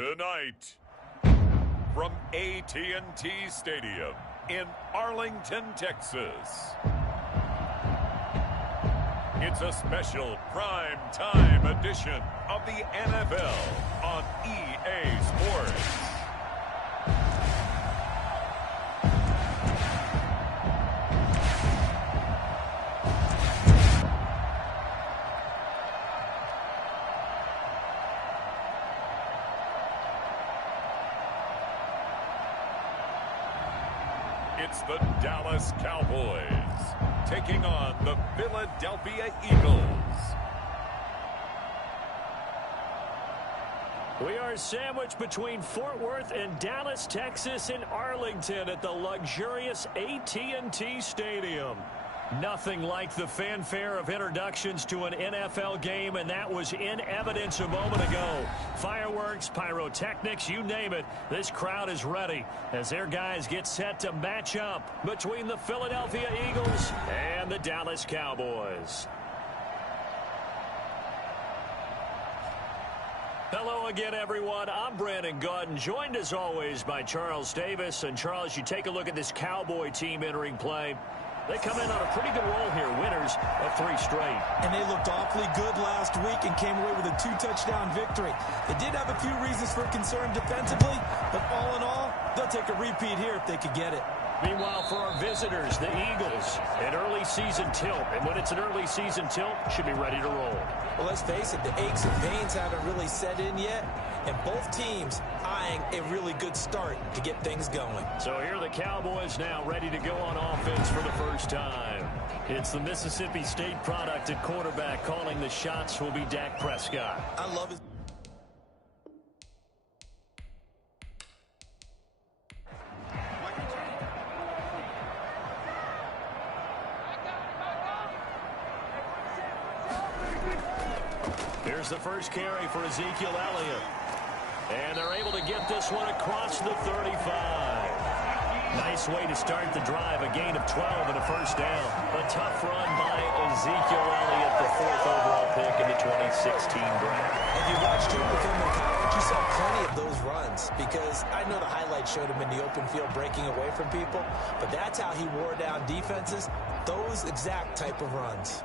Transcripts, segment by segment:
Tonight, from AT&T Stadium in Arlington, Texas, it's a special prime time edition of the NFL on EA Sports. It's the Dallas Cowboys taking on the Philadelphia Eagles. We are sandwiched between Fort Worth and Dallas, Texas, in Arlington at the luxurious AT&T Stadium. Nothing like the fanfare of introductions to an NFL game, and that was in evidence a moment ago. Fireworks, pyrotechnics, you name it. This crowd is ready as their guys get set to match up between the Philadelphia Eagles and the Dallas Cowboys. Hello again, everyone. I'm Brandon Gautin, joined as always by Charles Davis. And Charles, you take a look at this Cowboy team entering play. They come in on a pretty good roll here, winners of 3 straight. And they looked awfully good last week and came away with a 2-touchdown victory. They did have a few reasons for concern defensively, but all in all, they'll take a repeat here if they could get it. Meanwhile, for our visitors, the Eagles, an early season tilt. And when it's an early season tilt, should be ready to roll. Well, let's face it, the aches and pains haven't really set in yet, and both teams eyeing a really good start to get things going. So here are the Cowboys now ready to go on offense for the first time. It's the Mississippi State product at quarterback. Calling the shots will be Dak Prescott. I love his... Here's the first carry for Ezekiel Elliott. And they're able to get this one across the 35. Nice way to start the drive. A gain of 12 and a first down. A tough run by Ezekiel Elliott, the 4th overall pick in the 2016 draft. If you watched him with him in college, you saw plenty of those runs, because I know the highlights showed him in the open field breaking away from people, but that's how he wore down defenses, those exact type of runs.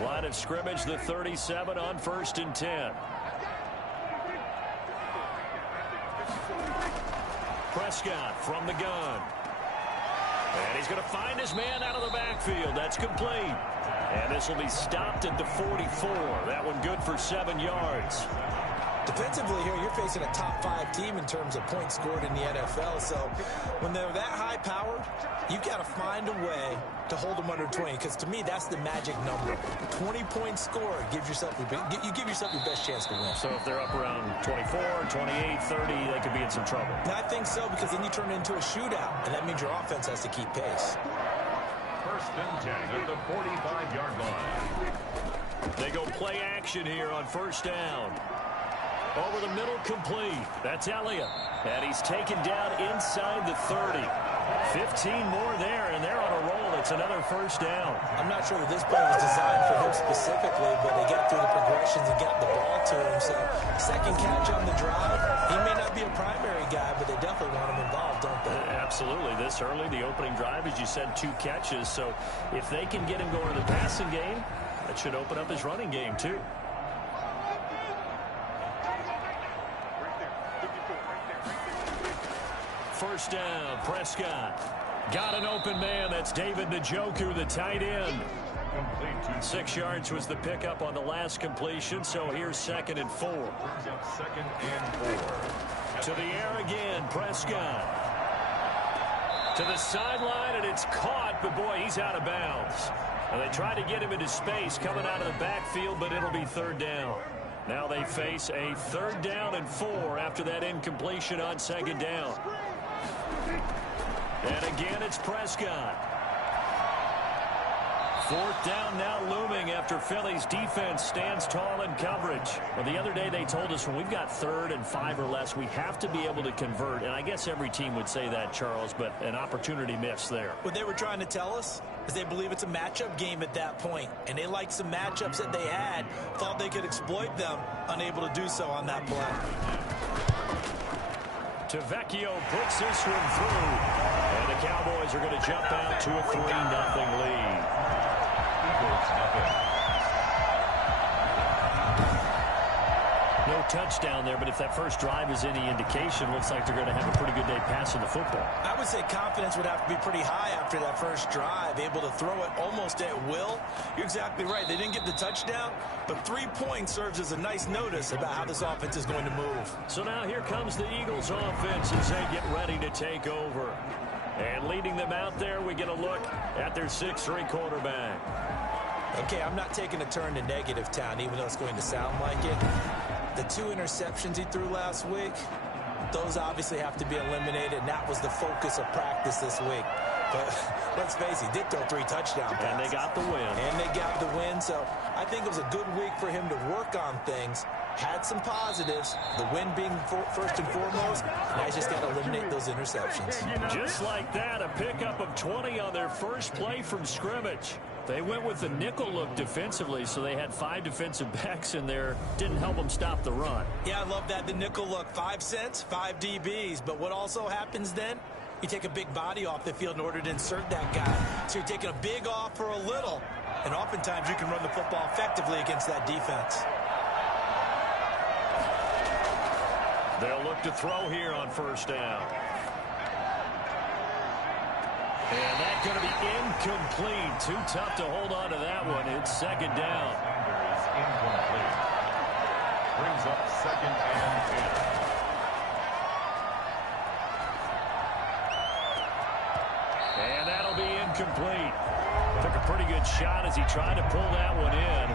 Line of scrimmage, the 37 on 1st and 10. Prescott from the gun. And he's going to find his man out of the backfield. That's complete. And this will be stopped at the 44. That one good for 7 yards. Defensively here, you're facing a top 5 team in terms of points scored in the NFL. So when they're that high powered, you've got to find a way to hold them under 20. Because to me, that's the magic number. 20 points scored gives yourself you give yourself your best chance to win. So if they're up around 24, 28, 30, they could be in some trouble. And I think so, because then you turn it into a shootout, and that means your offense has to keep pace. 1st and 10 at the 45-yard line. They go play action here on 1st down. Over the middle, complete. That's Elliott. And he's taken down inside the 30. 15 more there, and they're on a roll. It's another 1st down. I'm not sure that this play was designed for him specifically, but they got through the progressions and got the ball to him. So, second catch on the drive. He may not be a primary guy, but they definitely want him involved, don't they? Absolutely. This early, the opening drive, as you said, 2 catches. So, if they can get him going in the passing game, that should open up his running game, too. First down, Prescott. Got an open man. That's David Njoku, the tight end. 6 yards was the pickup on the last completion, so here's 2nd and 4. Second and 4. To the air again, Prescott. To the sideline, and it's caught, but boy, he's out of bounds. And they try to get him into space coming out of the backfield, but it'll be 3rd down. Now they face a 3rd down and 4 after that incompletion on 2nd down. And again, it's Prescott. 4th down now looming after Philly's defense stands tall in coverage. Well, the other day they told us when we've got 3rd and 5 or less, we have to be able to convert. And I guess every team would say that, Charles, but an opportunity missed there. What they were trying to tell us, Because they believe it's a matchup game at that point. And they like some matchups that they had, thought they could exploit them, unable to do so on that play. Tavecchio puts this one through. And the Cowboys are going to jump out to a 3-0 lead. No touchdown there, but if that first drive is any indication, looks like they're going to have a pretty good day passing the football. I would say confidence would have to be pretty high after that first drive, able to throw it almost at will. You're exactly right. They didn't get the touchdown, but 3 points serves as a nice notice about how this offense is going to move. So now here comes the Eagles offense as they get ready to take over. And leading them out there, we get a look at their 6'3" quarterback. Okay, I'm not taking a turn to negative town, even though it's going to sound like it. The 2 interceptions he threw last week, those obviously have to be eliminated, and that was the focus of practice this week. But let's face it, he did throw 3 touchdown passes. And they got the win. And they got the win, so I think it was a good week for him to work on things. Had some positives, the win being first and foremost. Now he's just got to eliminate those interceptions. Just like that, a pickup of 20 on their first play from scrimmage. They went with the nickel look defensively, so they had 5 defensive backs in there. Didn't help them stop the run. Yeah, I love that, the nickel look. 5 cents, 5 DBs. But what also happens then? You take a big body off the field in order to insert that guy. So you're taking a big off for a little. And oftentimes you can run the football effectively against that defense. They'll look to throw here on first down. And that's going to be incomplete. Too tough to hold on to that one. It's second down. Incomplete. Brings up 2nd and 10. And that'll be incomplete. Took a pretty good shot as he tried to pull that one in.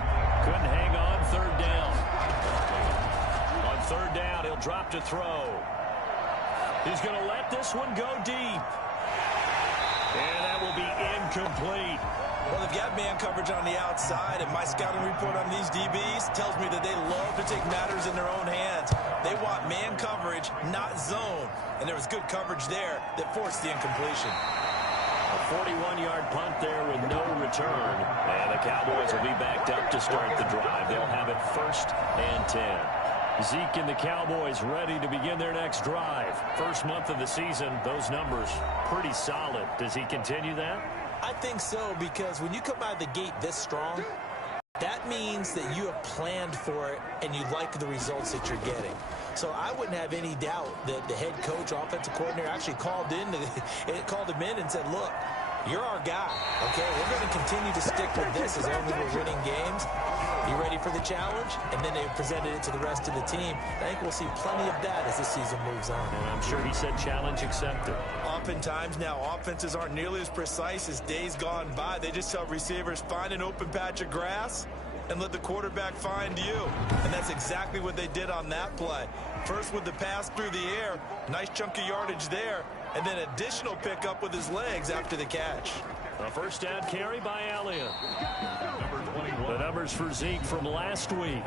Couldn't hang on. 3rd down. On 3rd down, he'll drop to throw. He's going to let this one go deep. And that will be incomplete. Well, they've got man coverage on the outside, and my scouting report on these DBs tells me that they love to take matters in their own hands. They want man coverage, not zone. And there was good coverage there that forced the incompletion. A 41-yard punt there with no return. And the Cowboys will be backed up to start the drive. They'll have it 1st and 10. Zeke and the Cowboys ready to begin their next drive. First month of the season, those numbers pretty solid. Does he continue that? I think so, because when you come out of the gate this strong, that means that you have planned for it and you like the results that you're getting. So I wouldn't have any doubt that the head coach, offensive coordinator, actually called him in and said, look, you're our guy, okay? We're going to continue to stick with this as long as we're winning games. You ready for the challenge? And then they presented it to the rest of the team. I think we'll see plenty of that as the season moves on. And I'm sure he said challenge accepted. Oftentimes now, offenses aren't nearly as precise as days gone by. They just tell receivers, find an open patch of grass and let the quarterback find you. And that's exactly what they did on that play. First with the pass through the air, nice chunk of yardage there, and then additional pickup with his legs after the catch. A first down carry by Elliott. The numbers for Zeke from last week.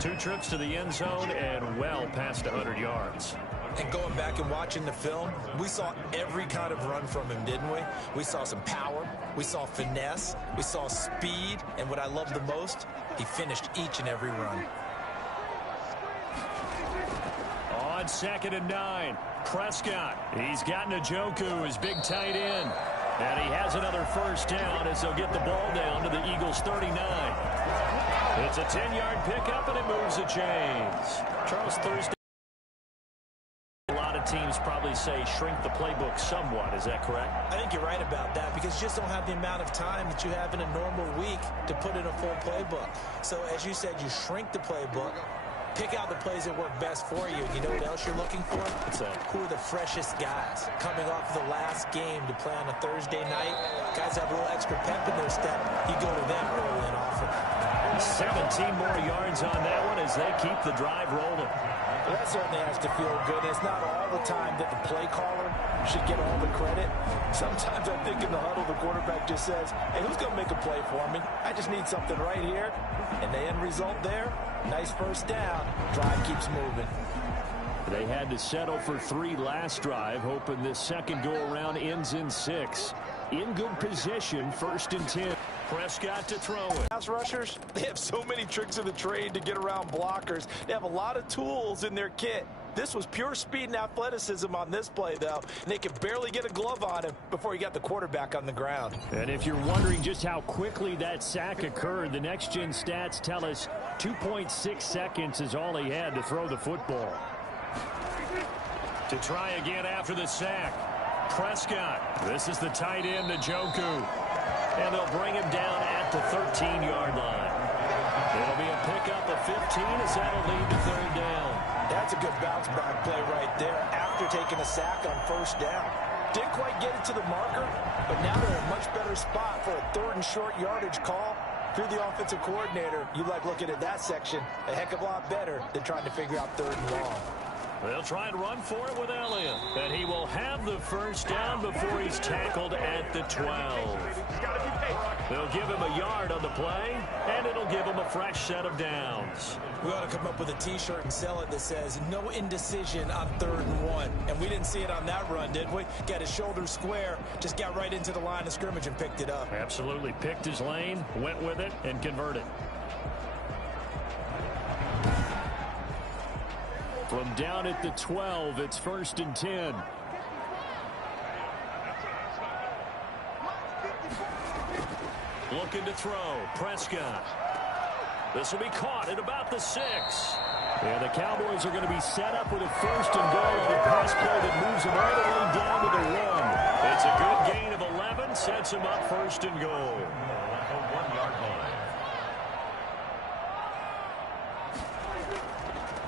2 trips to the end zone and well past 100 yards. And going back and watching the film, we saw every kind of run from him, didn't we? We saw some power, we saw finesse, we saw speed, and what I love the most, he finished each and every run. On 2nd and 9, Prescott. He's got Njoku, his big tight end. And he has another first down as they'll get the ball down to the Eagles' 39. It's a 10-yard pickup, and it moves the chains. Charles, Thursday, a lot of teams probably say shrink the playbook somewhat. Is that correct? I think you're right about that, because you just don't have the amount of time that you have in a normal week to put in a full playbook. So, as you said, you shrink the playbook. Pick out the plays that work best for you. You know what else you're looking for? What's that? Who are the freshest guys? Coming off the last game to play on a Thursday night, guys have a little extra pep in their step. You go to them early and often. 17 more yards on that one as they keep the drive rolling. Well, that certainly has to feel good. And it's not all the time that the play caller should get all the credit. Sometimes I think in the huddle, the quarterback just says, hey, who's going to make a play for me? I just need something right here. And the end result there, nice first down. Drive keeps moving. They had to settle for 3 last drive, hoping this second go-around ends in 6. in good position, 1st and 10. Prescott to throw it. Pass rushers, they have so many tricks of the trade to get around blockers. They have a lot of tools in their kit. This was pure speed and athleticism on this play, though, and they could barely get a glove on him before he got the quarterback on the ground. And if you're wondering just how quickly that sack occurred, the next-gen stats tell us 2.6 seconds is all he had to throw the football. To try again after the sack, Prescott. This is the tight end, Njoku. And they'll bring him down at the 13-yard line. It'll be a pickup of 15 as that'll lead to 3rd down. That's a good bounce-back play right there after taking a sack on 1st down. Didn't quite get it to the marker, but now they're in a much better spot for a 3rd and short yardage call. If you're the offensive coordinator, you like looking at that section a heck of a lot better than trying to figure out 3rd and long. They'll try and run for it with Elliott. And he will have the 1st down before he's tackled at the 12. They'll give him a yard on the play, and it'll give him a fresh set of downs. We ought to come up with a T-shirt and sell it that says, no indecision on 3rd and 1. And we didn't see it on that run, did we? Got his shoulders square, just got right into the line of scrimmage and picked it up. Absolutely. Picked his lane, went with it, and converted. From down at the 12, it's 1st and 10. Looking to throw. Prescott. This will be caught at about the 6. Yeah, the Cowboys are going to be set up with a 1st and goal on a pass play that moves them all the way down to the 1. It's a good gain of 11, sets them up 1st and goal.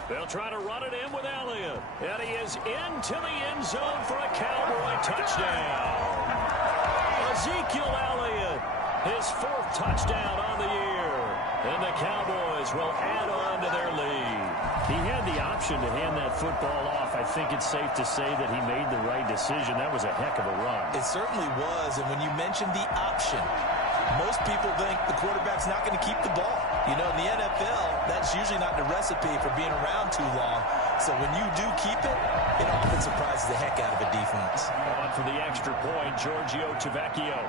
They'll try to run it in with Elliott. And he is into the end zone for a Cowboy touchdown. Ezekiel Elliott, his 4th touchdown on the year. And the Cowboys will add on to their lead. He had the option to hand that football off. I think it's safe to say that he made the right decision. That was a heck of a run. It certainly was. And when you mentioned the option, most people think the quarterback's not going to keep the ball. You know, in the NFL, that's usually not the recipe for being around too long. So when you do keep it, it often surprises the heck out of a defense. On for the extra point, Giorgio Tavecchio.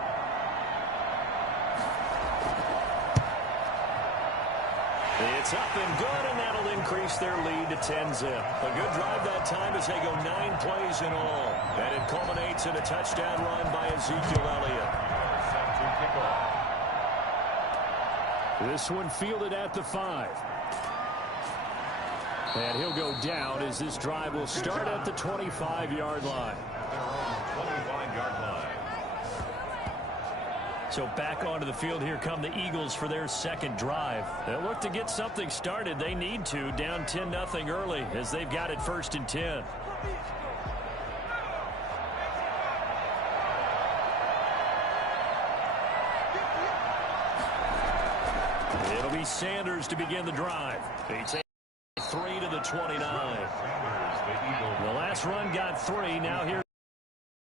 It's up and good, and that'll increase their lead to 10-zip. A good drive that time as they go 9 plays in all. And it culminates in a touchdown run by Ezekiel Elliott. This one fielded at the 5. And he'll go down as this drive will start at the 25-yard line. 25-yard line. So back onto the field, here come the Eagles for their 2nd drive. They'll look to get something started. They need to, down 10-0 early as they've got it 1st and 10. It'll be Sanders to begin the drive. He takes 3 to the 29. The last run got 3. Now here.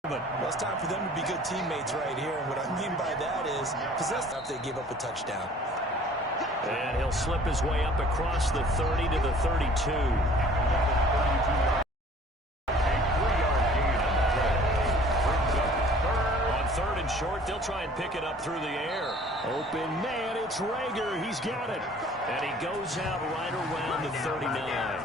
Well, it's time for them to be good teammates right here. And what I mean by that is possess if they give up a touchdown. And he'll slip his way up across the 30 to the 32. On 3rd and short, they'll try and pick it up through the air. Open man, it's Rager. He's got it. And he goes out right around the 39.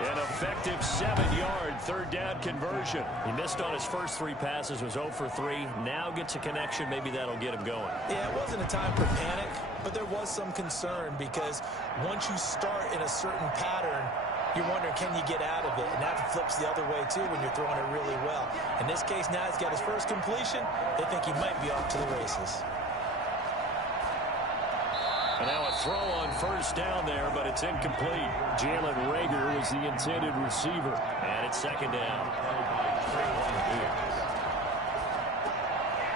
An effective 7-yard 3rd down conversion. He missed on his first 3 passes, was 0 for 3. Now gets a connection. Maybe that'll get him going. Yeah, it wasn't a time for panic, but there was some concern because once you start in a certain pattern, you're wondering, can you get out of it? And that flips the other way, too, when you're throwing it really well. In this case, now he's got his first completion. They think he might be off to the races. And now a throw on 1st down there, but it's incomplete. Jalen Rager was the intended receiver. And it's 2nd down.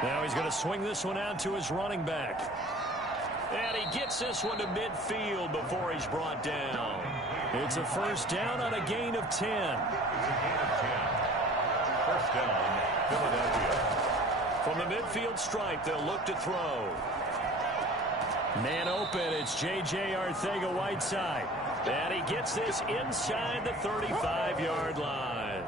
Now he's going to swing this one out to his running back. And he gets this one to midfield before he's brought down. It's a 1st down on a gain of 10. 1st down, Philadelphia. From the midfield stripe, they'll look to throw. Man open, it's J.J. Arcega-Whiteside. And he gets this inside the 35-yard line.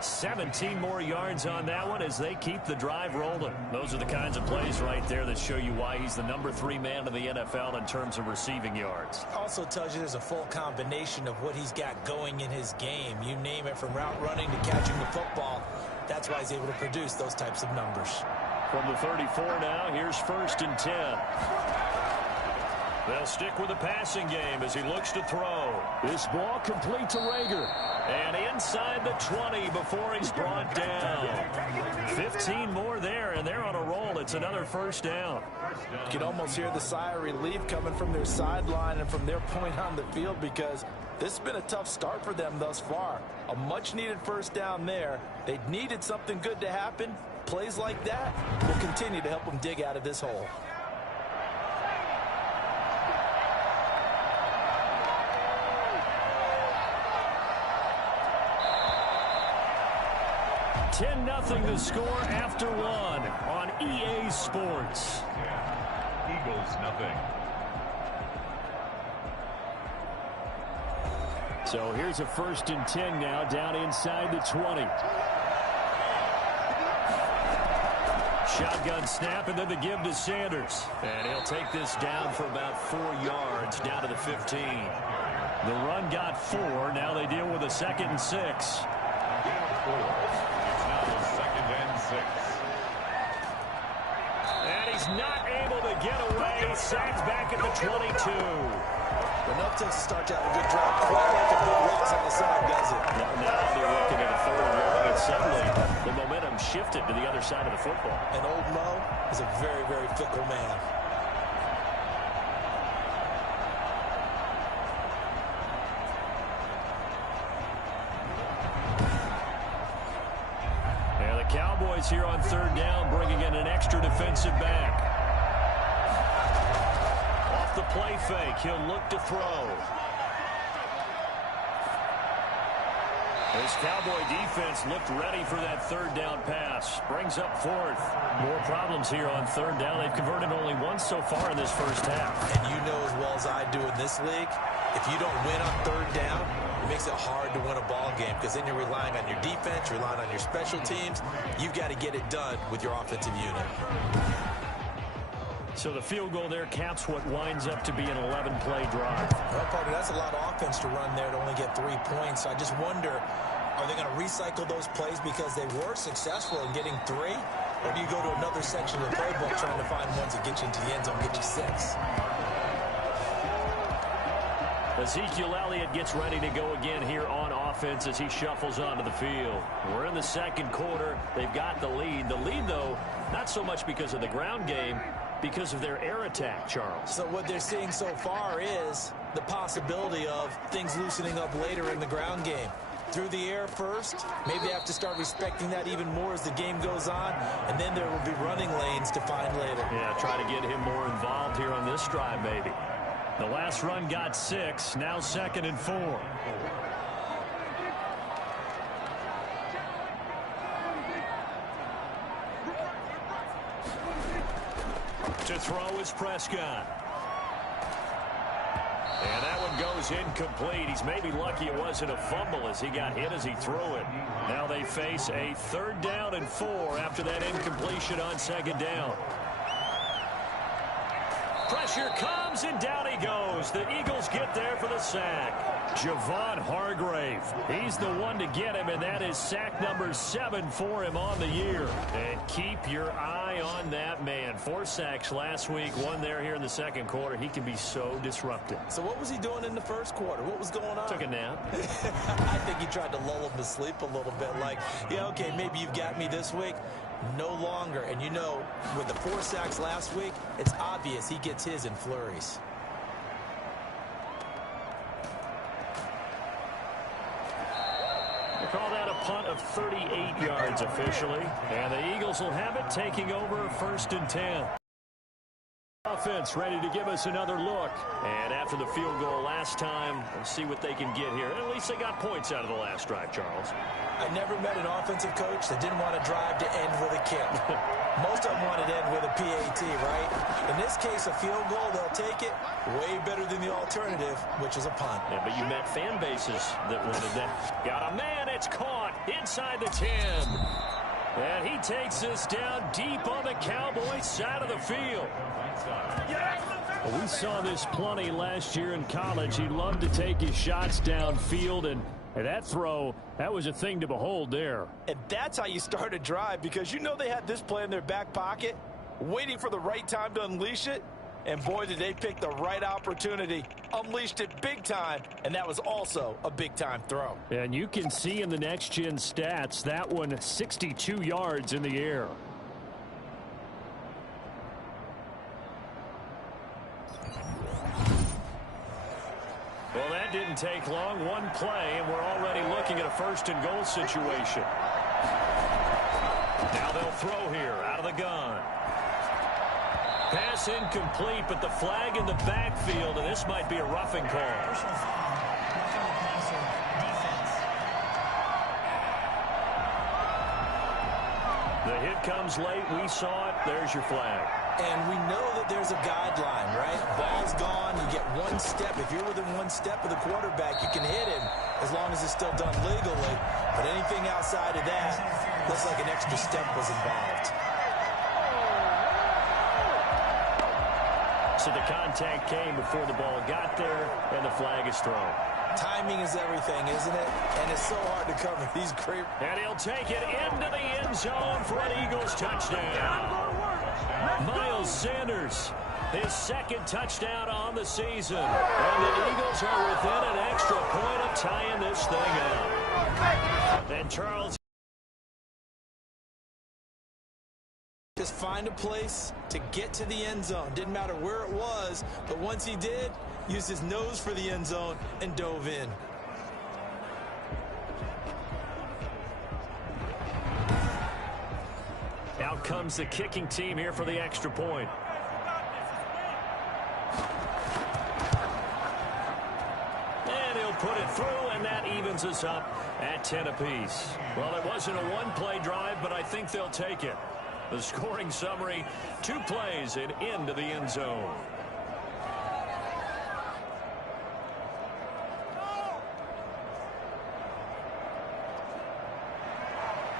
17 more yards on that one as they keep the drive rolling. Those are the kinds of plays right there that show you why he's the #3 man in the NFL in terms of receiving yards. Also tells you there's a full combination of what he's got going in his game. You name it, from route running to catching the football. That's why he's able to produce those types of numbers. From the 34 now, here's 1st and 10. They'll stick with the passing game as he looks to throw. This ball complete to Rager. And inside the 20 before he's brought down. 15 more there, and they're on a roll. It's another 1st down. You can almost hear the sigh of relief coming from their sideline and from their point on the field, because this has been a tough start for them thus far. A much-needed 1st down there. They needed something good to happen. Plays like that will continue to help them dig out of this hole. 10-0 the score after 1 on EA Sports. Eagles nothing. So here's a 1st and 10 now, down inside the 20. Shotgun snap, and then the give to Sanders. And he'll take this down for about 4 yards, down to the 15. The run got 4. Now they deal with a 2nd and 6. And he's not able to get away. Sacked back at the 22. Enough to start to have a good drive. Quite like a big loss on the side, does it? Now they're looking at a 3rd and 1, and suddenly the momentum shifted to the other side of the football. And old Mo is a very, very fickle man. Cowboys here on 3rd down, bringing in an extra defensive back. Off the play fake, he'll look to throw. This Cowboy defense looked ready for that 3rd down pass. Brings up 4th. More problems here on 3rd down. They've converted only once so far in this 1st half. And you know as well as I do in this league, if you don't win on 3rd down, it makes it hard to win a ball game, because then you're relying on your defense, you're relying on your special teams. You've got to get it done with your offensive unit. So the field goal there caps what winds up to be an 11-play drive. Well, partner, that's a lot of offense to run there to only get 3 points. So I just wonder, are they going to recycle those plays because they were successful in getting 3? Or do you go to another section of the playbook trying to find ones that get you into the end zone, get you 6? Ezekiel Elliott gets ready to go again here on offense as he shuffles onto the field. We're in the 2nd quarter. They've got the lead. The lead, though, not so much because of the ground game, because of their air attack, Charles. So what they're seeing so far is the possibility of things loosening up later in the ground game. Through the air first, maybe they have to start respecting that even more as the game goes on, and then there will be running lanes to find later. Yeah, try to get him more involved here on this drive, maybe. The last run got 6, now 2nd and 4. To throw is Prescott. And that one goes incomplete. He's maybe lucky it wasn't a fumble as he got hit as he threw it. Now they face a 3rd down and 4 after that incompletion on 2nd down. Pressure comes, and down he goes. The Eagles get there for the sack. Javon Hargrave. He's the one to get him, and that is sack number 7 for him on the year. And keep your eye on that man. 4 sacks last week, 1 there here in the 2nd quarter. He can be so disruptive. So what was he doing in the 1st quarter? What was going on? Took a nap. I think he tried to lull him to sleep a little bit. Like, yeah, okay, maybe you've got me this week. No longer. And you know, with the 4 sacks last week, it's obvious he gets his in flurries. They call that a punt of 38 yards officially. And the Eagles will have it, taking over 1st and 10. Offense ready to give us another look. And after the field goal last time, we'll see what they can get here. At least they got points out of the last drive, Charles. I never met an offensive coach that didn't want to drive to end with a kick. Most of them wanted to end with a PAT, right? In In this case, a field goal, they'll take it. Way better than the alternative, which is a punt. Yeah, but you met fan bases that wanted that. Got a man, it's caught inside the 10. And he takes this down deep on the Cowboys side of the field. Well, we saw this plenty last year in college. He loved to take his shots downfield, and that throw, that was a thing to behold there. And that's how you start a drive, because you know they had this play in their back pocket, waiting for the right time to unleash it. And boy, did they pick the right opportunity. Unleashed it big time, and that was also a big-time throw. And you can see in the next-gen stats, that one 62 yards in the air. Well, that didn't take long. One play, and we're already looking at a first-and-goal situation. Now they'll throw here out of the gun. Pass incomplete, but the flag in the backfield, and this might be a roughing call. The hit comes late. We saw it. There's your flag. And we know that there's a guideline, right? Ball's gone. You get one step. If you're within one step of the quarterback, you can hit him as long as it's still done legally. But anything outside of that, looks like an extra step was involved. So the contact came before the ball got there, and the flag is thrown. Timing is everything, isn't it? And it's so hard to cover these great. And he'll take it into the end zone for an Eagles touchdown. Miles Sanders, his second touchdown on the season. And the Eagles are within an extra point of tying this thing up. And Charles. Just find a place to get to the end zone. Didn't matter where it was, but once he did, used his nose for the end zone and dove in. Out comes the kicking team here for the extra point. And he'll put it through, and that evens us up at 10 apiece. Well, it wasn't a one-play drive, but I think they'll take it. The scoring summary, 2 plays and into the end zone.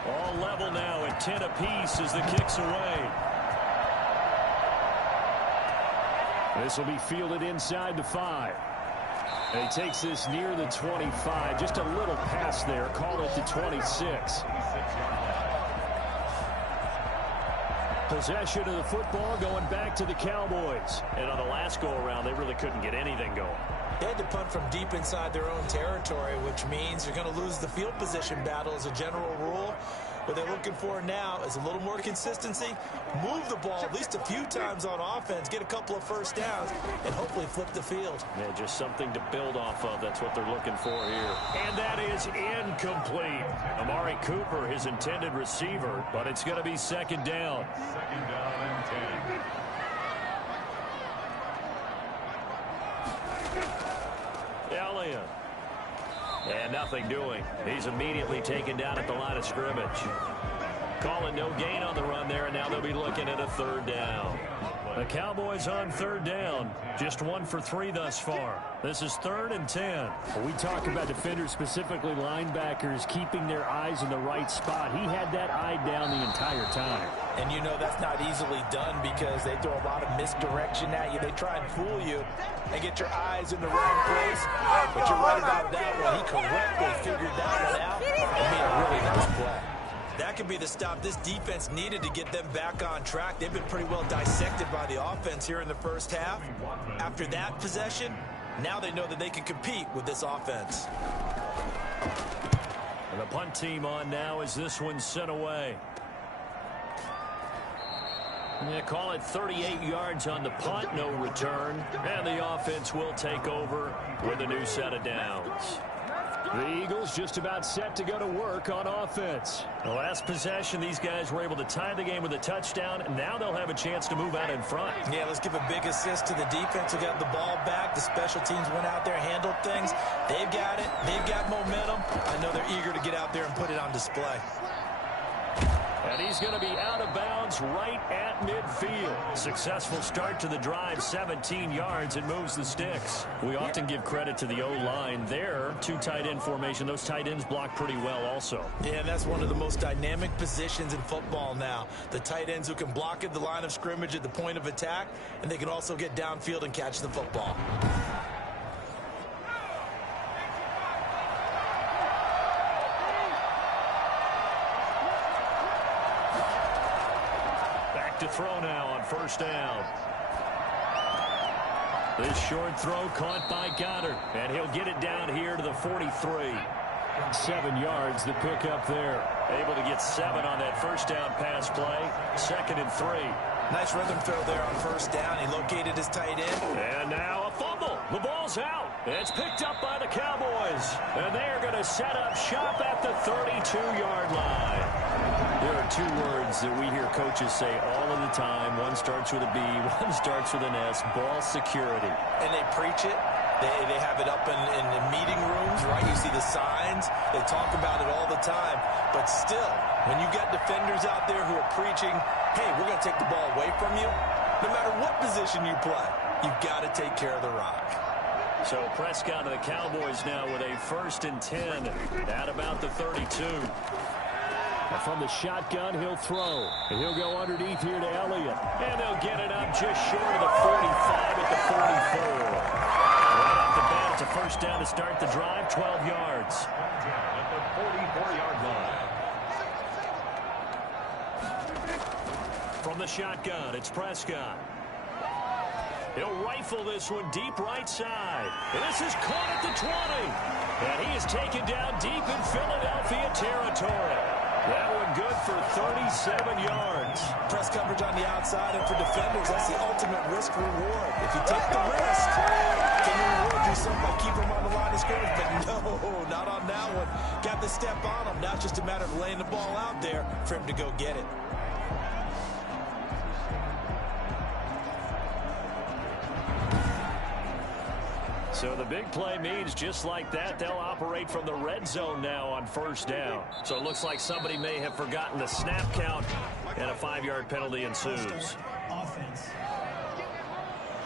All level now at 10 apiece as the kick's away. This will be fielded inside the 5. And he takes this near the 25. Just a little pass there. Call it the 26. Possession of the football going back to the Cowboys. And on the last go-around, they really couldn't get anything going. They had to punt from deep inside their own territory, which means you're going to lose the field position battle as a general rule. What they're looking for now is a little more consistency, move the ball at least a few times on offense, get a couple of first downs, and hopefully flip the field. Yeah, just something to build off of. That's what they're looking for here. And that is incomplete. Amari Cooper, his intended receiver, but it's going to be second down. Second down and 10. Elliott. And nothing doing. He's immediately taken down at the line of scrimmage. Calling no gain on the run there, and now they'll be looking at a third down. The Cowboys on third down. Just 1 for 3 thus far. This is 3rd and 10. We talk about defenders, specifically linebackers, keeping their eyes in the right spot. He had that eye down the entire time. And you know that's not easily done because they throw a lot of misdirection at you. They try and fool you and get your eyes in the wrong place. But you're right about that one. He correctly figured that one out and made a really nice play. That could be the stop this defense needed to get them back on track. They've been pretty well dissected by the offense here in the first half. After that possession, now they know that they can compete with this offense. And the punt team on now as this one's sent away. They call it 38 yards on the punt, no return. And the offense will take over with a new set of downs. The Eagles just about set to go to work on offense. The last possession, these guys were able to tie the game with a touchdown, and now they'll have a chance to move out in front. Yeah, let's give a big assist to the defense who got the ball back. The special teams went out there, handled things. They've got it. They've got momentum. I know they're eager to get out there and put it on display. And he's going to be out of bounds right at midfield. Successful start to the drive, 17 yards. It moves the sticks. We often give credit to the O-line there. Two tight end formation. Those tight ends block pretty well also. Yeah, and that's one of the most dynamic positions in football now. The tight ends who can block at the line of scrimmage at the point of attack, and they can also get downfield and catch the football. To throw now on first down. This short throw caught by Goddard, and he'll get it down here to the 43. 7 yards the pick up there. Able to get 7 on that first down pass play. 2nd and 3. Nice rhythm throw there on first down. He located his tight end. And now a fumble. The ball's out. It's picked up by the Cowboys. And they're going to set up shop at the 32-yard line. There are 2 words that we hear coaches say all of the time. One starts with a B, one starts with an S. Ball security. And they preach it. They have it up in the meeting rooms, right? You see the signs. They talk about it all the time. But still, when you got defenders out there who are preaching, hey, we're going to take the ball away from you, no matter what position you play, you've got to take care of the rock. So Prescott of the Cowboys now with a 1st and 10 at about the 32. And from the shotgun, he'll throw. And he'll go underneath here to Elliott. And they'll get it up just short of the 45 at the 44. Right off the bat, it's a first down to start the drive, 12 yards. At the 44-yard line. From the shotgun, it's Prescott. He'll rifle this one deep right side. And this is caught at the 20. And he is taken down deep in Philadelphia territory. That one good for 37 yards. Press coverage on the outside, and for defenders, that's the ultimate risk reward. If you take the risk, can you reward yourself by keeping him on the line of scrimmage? But no, not on that one. Got the step on him. Now it's just a matter of laying the ball out there for him to go get it. So the big play means just like that, they'll operate from the red zone now on first down. So it looks like somebody may have forgotten the snap count, and a 5-yard penalty ensues.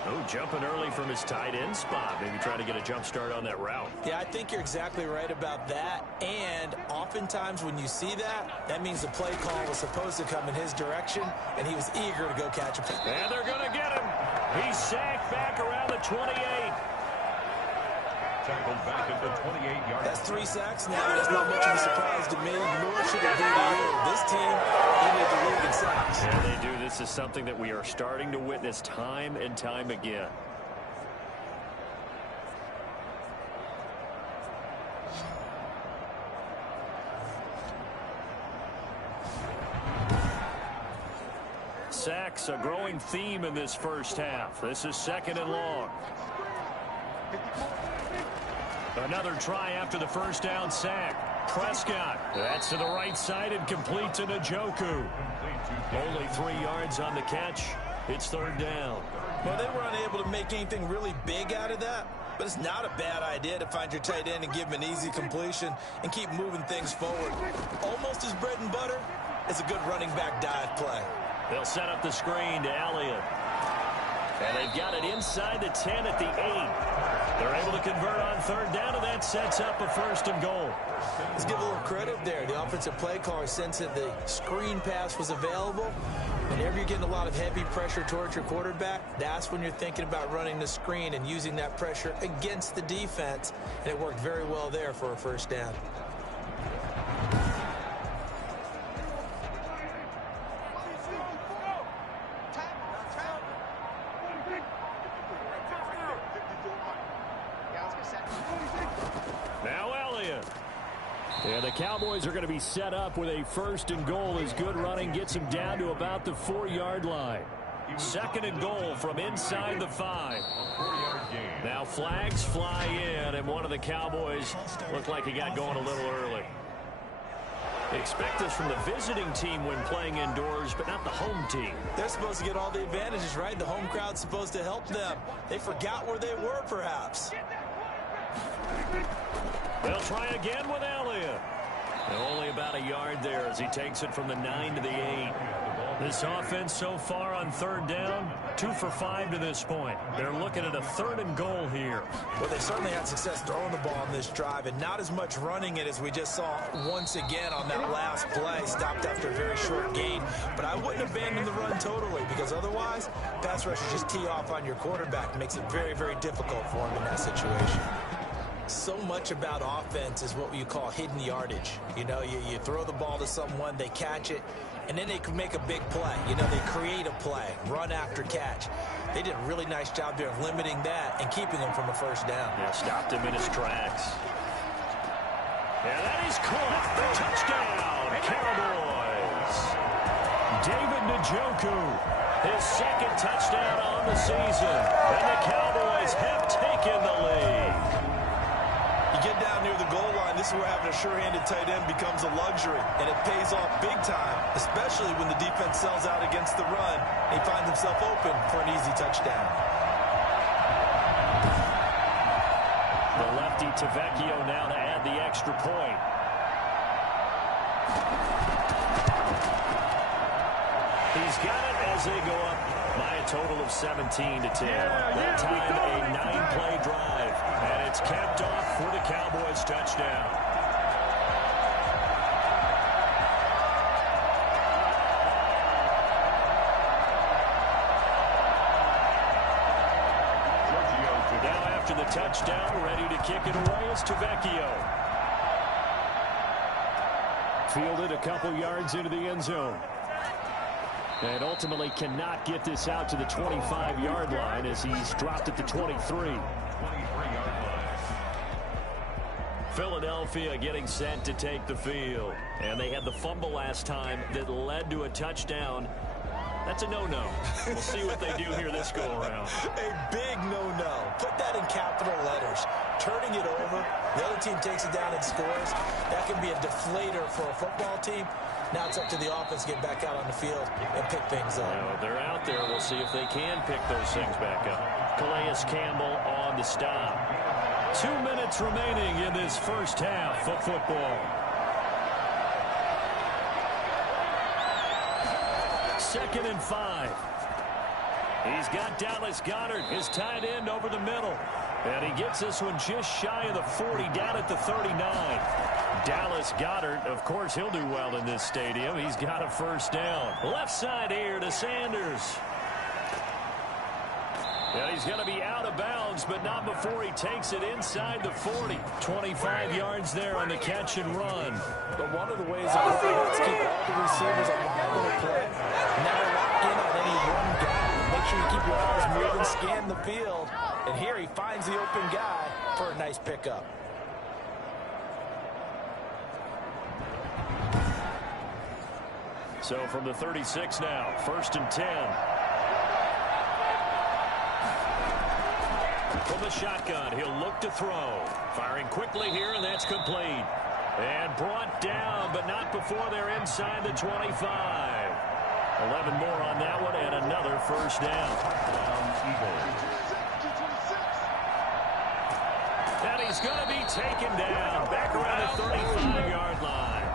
Oh, jumping early from his tight end spot. Maybe trying to get a jump start on that route. Yeah, I think you're exactly right about that. And oftentimes when you see that, that means the play call was supposed to come in his direction, and he was eager to go catch a pass. And they're going to get him. He's sacked back around the 28. Tackled back at the 28-yard. That's 3 sacks now. That's not much of a surprise to me, nor should it be to you. This team ended the league in sacks. Yeah, they do. This is something that we are starting to witness time and time again. Sacks, a growing theme in this first half. This is 2nd and long. Another try after the first down sack. Prescott, that's to the right side and complete to Njoku. Only 3 yards on the catch. It's 3rd down. Well, they were unable to make anything really big out of that, but it's not a bad idea to find your tight end and give him an easy completion and keep moving things forward. Almost his bread and butter. It's a good running back dive play. They'll set up the screen to Elliott. And they've got it inside the 10 at the 8. They're able to convert on 3rd down, and that sets up a 1st and goal. Let's give a little credit there. The offensive play caller sensed that the screen pass was available. Whenever you're getting a lot of heavy pressure towards your quarterback, that's when you're thinking about running the screen and using that pressure against the defense. And it worked very well there for a 1st down. And the Cowboys are going to be set up with a 1st and goal as good running gets them down to about the 4-yard line. 2nd and goal from inside the 5. Now flags fly in, and one of the Cowboys looked like he got going a little early. Expect this from the visiting team when playing indoors, but not the home team. They're supposed to get all the advantages, right? The home crowd's supposed to help them. They forgot where they were, perhaps. They'll try again with Elliott. Only about a yard there as he takes it from the 9 to the 8. This offense so far on third down, 2 for 5 to this point. They're looking at a 3rd and goal here. Well, they certainly had success throwing the ball on this drive and not as much running it as we just saw once again on that last play. Stopped after a very short gain. But I wouldn't abandon the run totally because otherwise, pass rushers just tee off on your quarterback. Makes it very, very difficult for him in that situation. So much about offense is what you call hidden yardage. You know, you throw the ball to someone, they catch it, and then they can make a big play. You know, they create a play, run after catch. They did a really nice job there of limiting that and keeping him from a first down. Yeah, stopped him in his tracks. Yeah, that is caught. Touchdown, Cowboys. David Njoku, his 2nd touchdown on the season. And the Cowboys have taken the lead. You get down near the goal line, this is where having a sure-handed tight end becomes a luxury, and it pays off big time, especially when the defense sells out against the run. He finds himself open for an easy touchdown. The lefty to Vecchio now to add the extra point. He's got it as they go up by a total of 17 to 10. That time a 9-play drive, and it's capped off for the Cowboys touchdown. Now after the touchdown, ready to kick it away is Tavecchio. Fielded a couple yards into the end zone. And ultimately cannot get this out to the 25-yard line as he's dropped at the 23. Philadelphia getting set to take the field. And they had the fumble last time that led to a touchdown. That's a no-no. We'll see what they do here this go-around. A big no-no. Put that in capital letters. Turning it over, the other team takes it down and scores. That can be a deflator for a football team. Now it's up to the offense to get back out on the field and pick things up. Well, they're out there. We'll see if they can pick those things back up. Calais Campbell on the stop. 2 minutes remaining in this first half of football. Second and 5. He's got Dallas Goedert, his tight end, over the middle. And he gets this one just shy of the 40, down at the 39. Dallas Goedert, of course, he'll do well in this stadium. He's got a first down. Left side here to Sanders. And he's going to be out of bounds, but not before he takes it inside the 40. 25 yards there on the catch and run. But one of the ways that quarterbacks keep all the receivers alive in the play, never lock in on any one guy. Make sure you keep your eyes moving, scan the field. And here he finds the open guy for a nice pickup. So from the 36 now, 1st and 10. From the shotgun, he'll look to throw. Firing quickly here, and that's complete. And brought down, but not before they're inside the 25. 11 more on that one, and another first down. And he's going to be taken down back around the 35-yard line.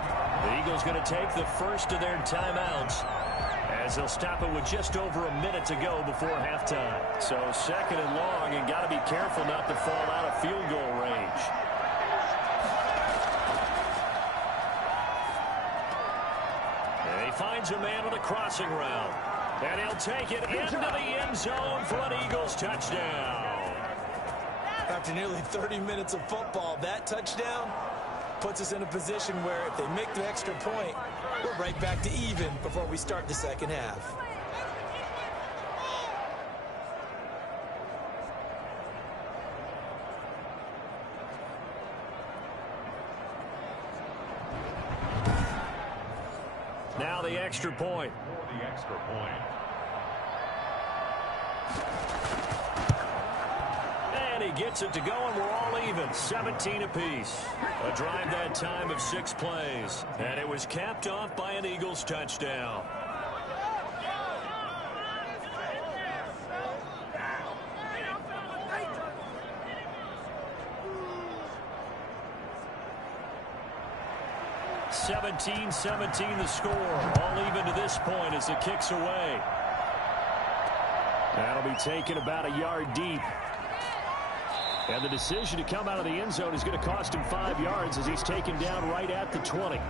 The Eagles going to take the first of their timeouts as they'll stop it with just over a minute to go before halftime. So 2nd and long, and got to be careful not to fall out of field goal range. And he finds a man on a crossing route. And he'll take it into the end zone for an Eagles touchdown. After nearly 30 minutes of football, that touchdown puts us in a position where if they make the extra point, we're right back to even before we start the second half. Now the extra point. For the extra point. And he gets it to go, and we're all even. 17 apiece. A drive that time of 6 plays. And it was capped off by an Eagles touchdown. 17-17 the score. All even to this point as the kick's away. That'll be taken about a yard deep. And the decision to come out of the end zone is going to cost him 5 yards as he's taken down right at the 20.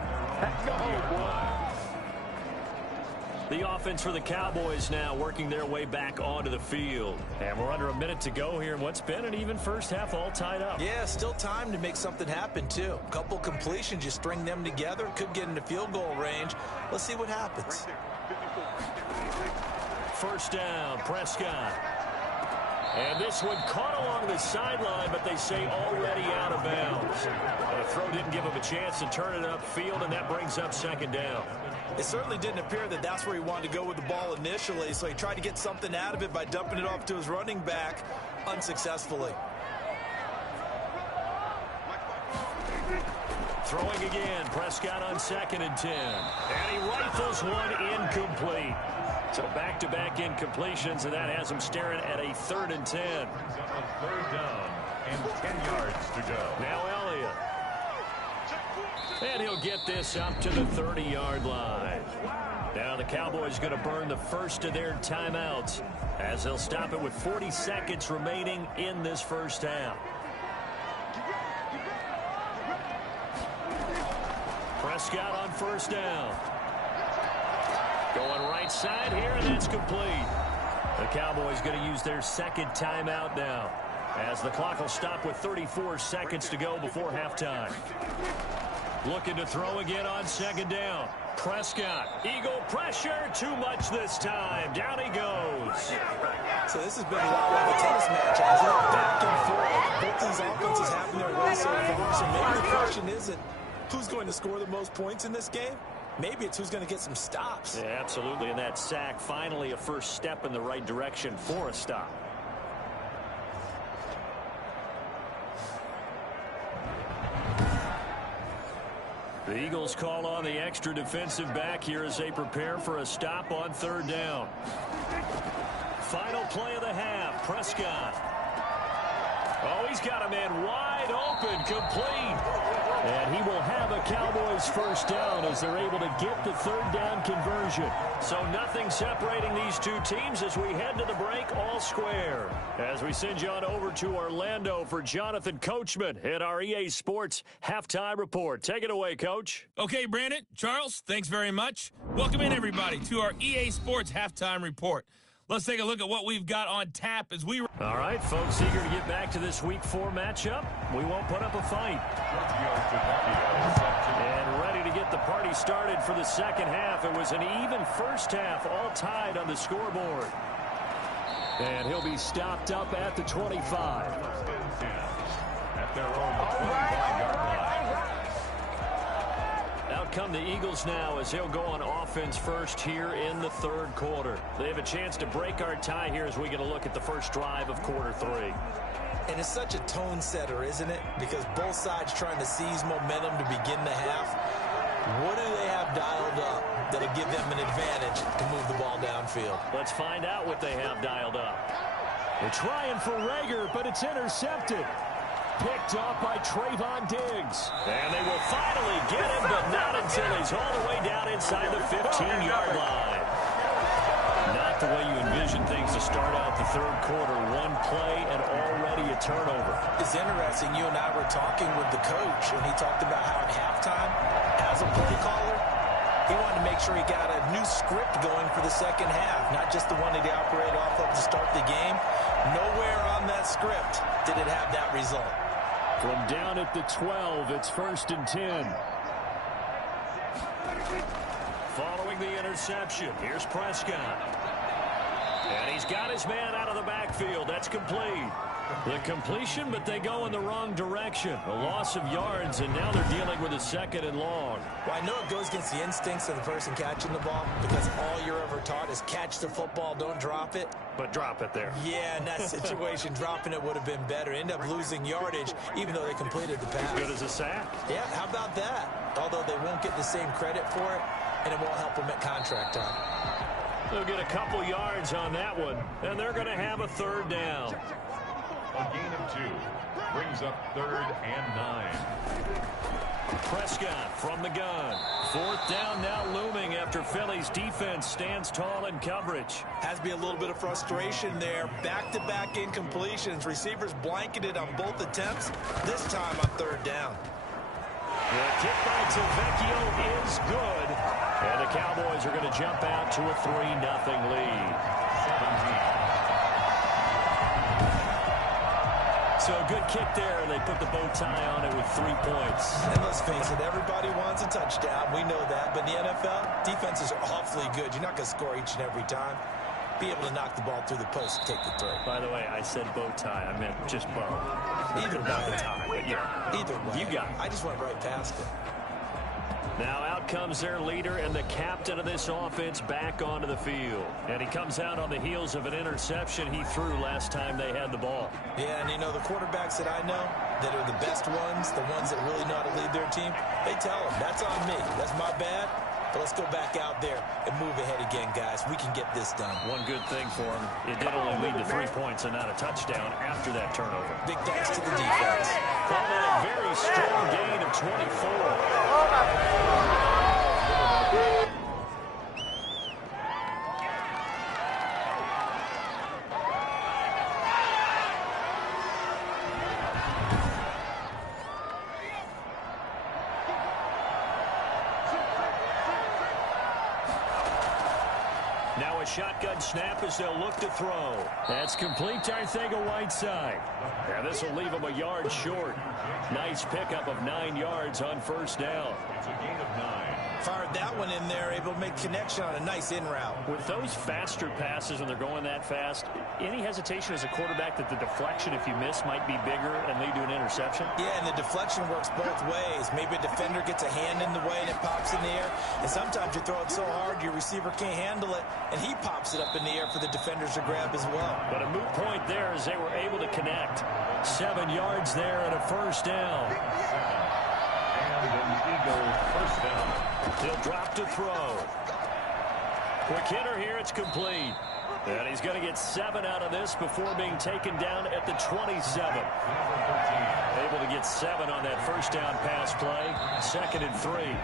The offense for the Cowboys now working their way back onto the field. And we're under a minute to go here in what's been an even first half, all tied up. Yeah, still time to make something happen, too. A couple completions, you string them together, could get into field goal range. Let's see what happens. First down, Prescott. And this one caught along the sideline, but they say already out of bounds. The throw didn't give him a chance to turn it upfield, and that brings up second down. It certainly didn't appear that that's where he wanted to go with the ball initially, so he tried to get something out of it by dumping it off to his running back unsuccessfully. Throwing again, Prescott on 2nd and 10. And he rifles one incomplete. So back-to-back incompletions, and that has him staring at a 3rd and 10. Third down and 10 yards to go. Now Elliott. And he'll get this up to the 30-yard line. Now the Cowboys going to burn the first of their timeouts as they'll stop it with 40 seconds remaining in this first half. Prescott on first down. Going right side here, and that's complete. The Cowboys going to use their second timeout now as the clock will stop with 34 seconds to go before halftime. Looking to throw again on 2nd down. Prescott, eagle pressure, too much this time. Down he goes. So this has been a lot like a tennis match, hasn't it? Back and forth. Both these offenses having their way so far. So maybe the question isn't who's going to score the most points in this game. Maybe it's who's going to get some stops. Yeah, absolutely. And that sack, finally a first step in the right direction for a stop. The Eagles call on the extra defensive back here as they prepare for a stop on 3rd down. Final play of the half, Prescott. Oh, he's got a man wide open, complete. And he will have a Cowboys first down as they're able to get the 3rd down conversion. So nothing separating these two teams as we head to the break, all square. As we send you on over to Orlando for Jonathan Coachman at our EA Sports Halftime Report. Take it away, Coach. Okay, Brandon, Charles, thanks very much. Welcome in, everybody, to our EA Sports Halftime Report. Let's take a look at what we've got on tap as we... All right, folks, eager to get back to this Week 4 matchup. We won't put up a fight. And ready to get the party started for the second half. It was an even first half, all tied on the scoreboard. And he'll be stopped up at the 25. At their own 25-yard line. Out come the Eagles now as they'll go on offense first here in the 3rd quarter. They have a chance to break our tie here as we get a look at the first drive of quarter 3. And it's such a tone setter, isn't it? Because both sides trying to seize momentum to begin the half. What do they have dialed up that'll give them an advantage to move the ball downfield? Let's find out what they have dialed up. They're trying for Rager, but it's intercepted. Picked off by Trayvon Diggs. And they will finally get him, but not until he's all the way down inside the 15-yard line. Not the way you envision things to start out the 3rd quarter. One play and already a turnover. It's interesting. You and I were talking with the coach, and he talked about how at halftime, as a play caller, he wanted to make sure he got a new script going for the second half, not just the one that he operated off of to start the game. Nowhere on that script did it have that result. From down at the 12, it's 1st and 10. Following the interception, here's Prescott. And he's got his man out of the backfield. That's complete. The completion, but they go in the wrong direction. A loss of yards, and now they're dealing with a 2nd and long. Well, I know it goes against the instincts of the person catching the ball because all you're ever taught is catch the football, don't drop it. But drop it there. Yeah, in that situation, dropping it would have been better. End up losing yardage, even though they completed the pass. As good as a sack. Yeah, how about that? Although they won't get the same credit for it, and it won't help them at contract time. They'll get a couple yards on that one, and they're going to have a 3rd down. A gain of 2 brings up 3rd and 9. Prescott from the gun. Fourth down now looming after Philly's defense stands tall in coverage. Has to be a little bit of frustration there. Back-to-back incompletions. Receivers blanketed on both attempts. This time on third down. The kick by Tavecchio is good. And the Cowboys are going to jump out to a 3-0 lead. So a good kick there. They put the bow tie on it with 3 points. And let's face it, everybody wants a touchdown. We know that. But in the NFL, defenses are awfully good. You're not going to score each and every time. Be able to knock the ball through the post and take the throw. By the way, I said bow tie. I meant just bow. Either Not way. the tie, but yeah. Either way. You got it. I just went right past it. Now out comes their leader and the captain of this offense back onto the field. And he comes out on the heels of an interception he threw last time they had the ball. Yeah, and you know, the quarterbacks that I know that are the best ones, the ones that really know how to lead their team, they tell them, that's on me. That's my bad. But let's go back out there and move ahead again, guys. We can get this done. One good thing for him, it did only lead to 3 points and not a touchdown after that turnover. Big thanks to the defense. Called that a very strong gain of 24. Now a shotgun snap as they'll look to throw. That's complete to Arcega-Whiteside. And this will leave him a yard short. Nice pickup of 9 yards on first down. It's a gain of 9. Fired that one in there, able to make connection on a nice in route. With those faster passes when they're going that fast, any hesitation as a quarterback that the deflection, if you miss, might be bigger and lead to an interception? Yeah, and the deflection works both ways. Maybe a defender gets a hand in the way and it pops in the air. And sometimes you throw it so hard your receiver can't handle it, and he pops it up in the air for the defenders to grab as well. But a moot point there as they were able to connect. 7 yards there and a first down. And an Eagles first down. He'll drop to throw. Quick hitter here, it's complete. And he's going to get 7 out of this before being taken down at the 27. Able to get 7 on that first down pass play. 2nd and 3.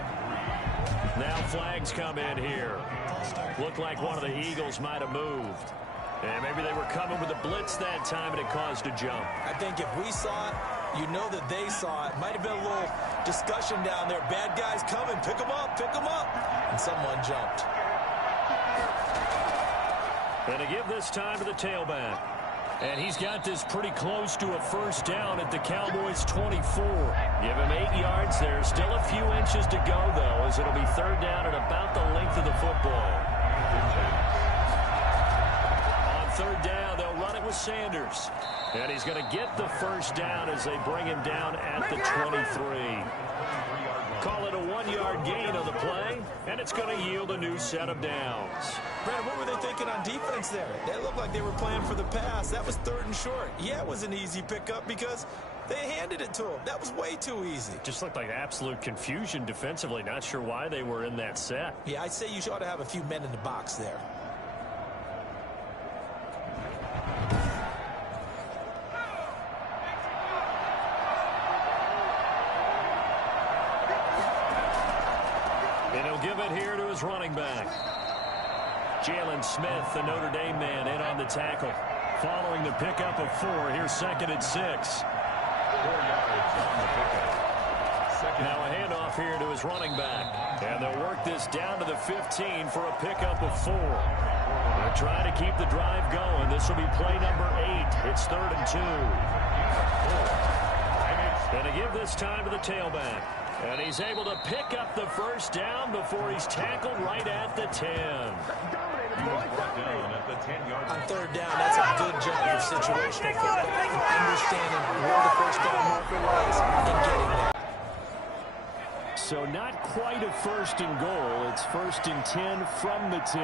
Now flags come in here. Looked like one of the Eagles might have moved. And maybe they were coming with a blitz that time and it caused a jump. I think if we saw it, you know that they saw it. Might have been a little discussion down there. Bad guys coming. Pick them up. Pick them up. And someone jumped. And to give this time to the tailback. And he's got this pretty close to a first down at the Cowboys' 24. Give him 8 yards there. Still a few inches to go, though, as it'll be third down at about the length of the football. On third down, they'll run it with Sanders. And he's going to get the first down as they bring him down at the 23. Call it a 1-yard gain on the play, and it's going to yield a new set of downs. Brandon, what were they thinking on defense there? They looked like they were playing for the pass. That was 3rd and short. Yeah, it was an easy pickup because they handed it to him. That was way too easy. Just looked like absolute confusion defensively. Not sure why they were in that set. Yeah, I'd say you ought to have a few men in the box there. And he'll give it here to his running back. Jalen Smith, the Notre Dame man, in on the tackle. Following the pickup of 4, here's 2nd and 6. 4 yards on the pickup. Now a handoff here to his running back. And they'll work this down to the 15 for a pickup of 4. They're trying to keep the drive going. This will be play number 8. It's 3rd and 2. And to give this time to the tailback. And he's able to pick up the first down before he's tackled right at the 10. He was brought down at the 10-yard line. On third down, that's a good job of situational football. Understanding where the first down marker was and getting there. So not quite a 1st and goal. It's 1st and 10 from the 10.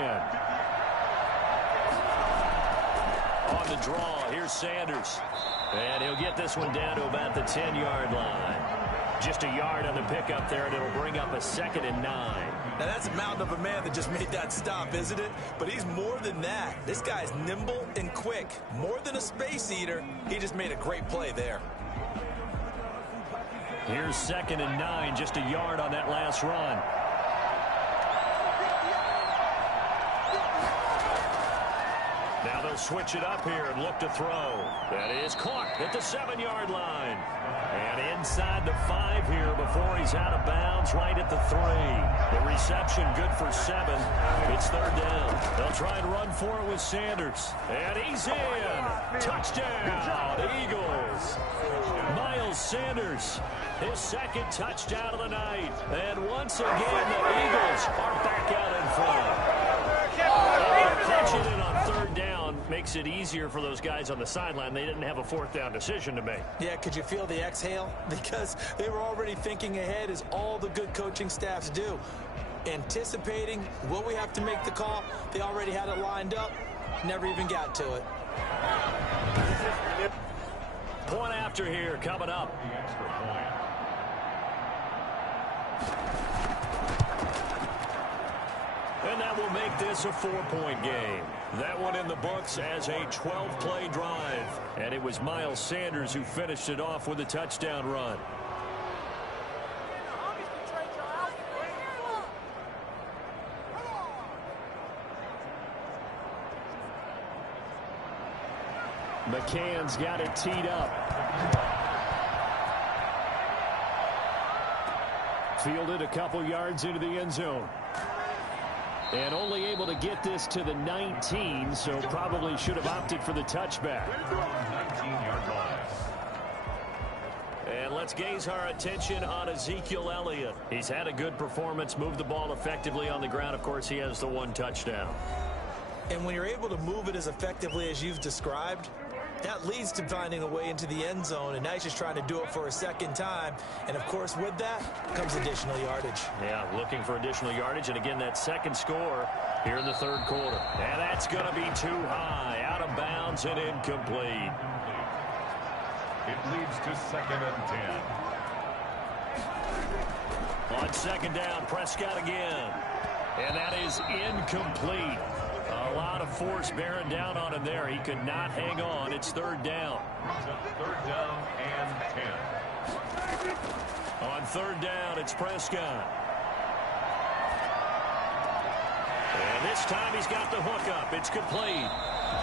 On the draw, here's Sanders. And he'll get this one down to about the 10-yard line. Just a yard on the pickup there, and it'll bring up a 2nd and 9. Now, that's a mountain of a man that just made that stop, isn't it? But he's more than that. This guy's nimble and quick. More than a space eater, he just made a great play there. Here's 2nd and 9, just a yard on that last run. Now they'll switch it up here and look to throw. That is caught at the 7-yard line. And inside the 5 here before he's out of bounds, right at the 3. The reception good for 7. It's 3rd down. They'll try and run for it with Sanders. And he's in. Touchdown, Eagles. Miles Sanders, his 2nd touchdown of the night. And once again, the Eagles are back out in front. Punching it on 3rd down makes it easier for those guys on the sideline. They didn't have a 4th down decision to make. Yeah, could you feel the exhale? Because they were already thinking ahead, as all the good coaching staffs do. Anticipating, will we have to make the call? They already had it lined up. Never even got to it. Point after here coming up. And that will make this a 4-point game. That one in the books as a 12-play drive. And it was Miles Sanders who finished it off with a touchdown run. McCann's got it teed up. Fielded a couple yards into the end zone. And only able to get this to the 19, so probably should have opted for the touchback. 19-yard line. And let's gaze our attention on Ezekiel Elliott. He's had a good performance, moved the ball effectively on the ground. Of course, he has the 1 touchdown. And when you're able to move it as effectively as you've described, that leads to finding a way into the end zone, and now he's just trying to do it for a 2nd time. And, of course, with that comes additional yardage. Yeah, looking for additional yardage. And, again, that 2nd score here in the 3rd quarter. And that's going to be too high, out of bounds and incomplete. It leads to 2nd and 10. On 2nd down, Prescott again. And that is incomplete. A lot of force bearing down on him there. He could not hang on. It's 3rd down. 3rd down and 10. On 3rd down, it's Prescott. And this time he's got the hook up. It's complete.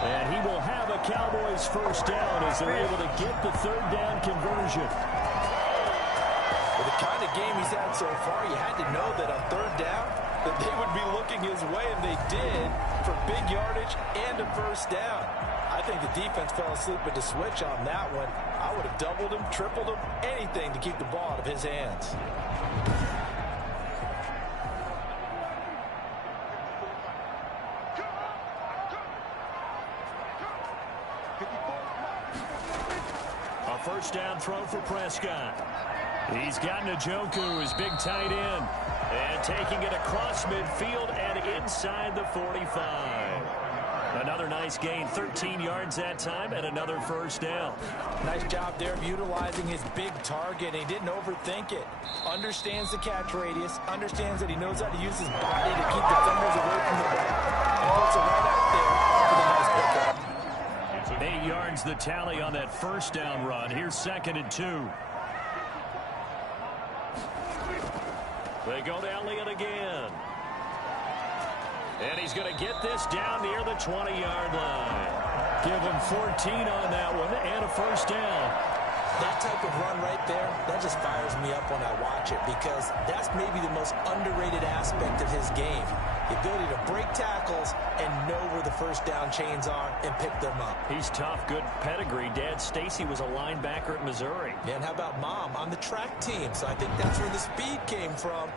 And he will have a Cowboys 1st down as they're able to get the 3rd down conversion. With the kind of game he's had so far, you had to know that on 3rd down that they would be looking his way, and they did, for big yardage and a 1st down. I think the defense fell asleep at the switch on that one. I would have doubled him, tripled him, anything to keep the ball out of his hands. A 1st down throw for Prescott. He's got Njoku, his big tight end, and taking it across midfield and inside the 45. Another nice gain, 13 yards that time, and another 1st down. Nice job there of utilizing his big target. He didn't overthink it. Understands the catch radius, understands that he knows how to use his body to keep defenders away from the ball, and puts it right out there for the nice pickup. 8 yards the tally on that 1st down run. Here's 2nd and 2. They go to Elliott again. And he's going to get this down near the 20-yard line. Give him 14 on that one and a 1st down. That type of run right there, that just fires me up when I watch it, because that's maybe the most underrated aspect of his game. The ability to break tackles and know where the 1st down chains are and pick them up. He's tough, good pedigree. Dad Stacy was a linebacker at Missouri. Yeah, and how about Mom on the track team? So I think that's where the speed came from.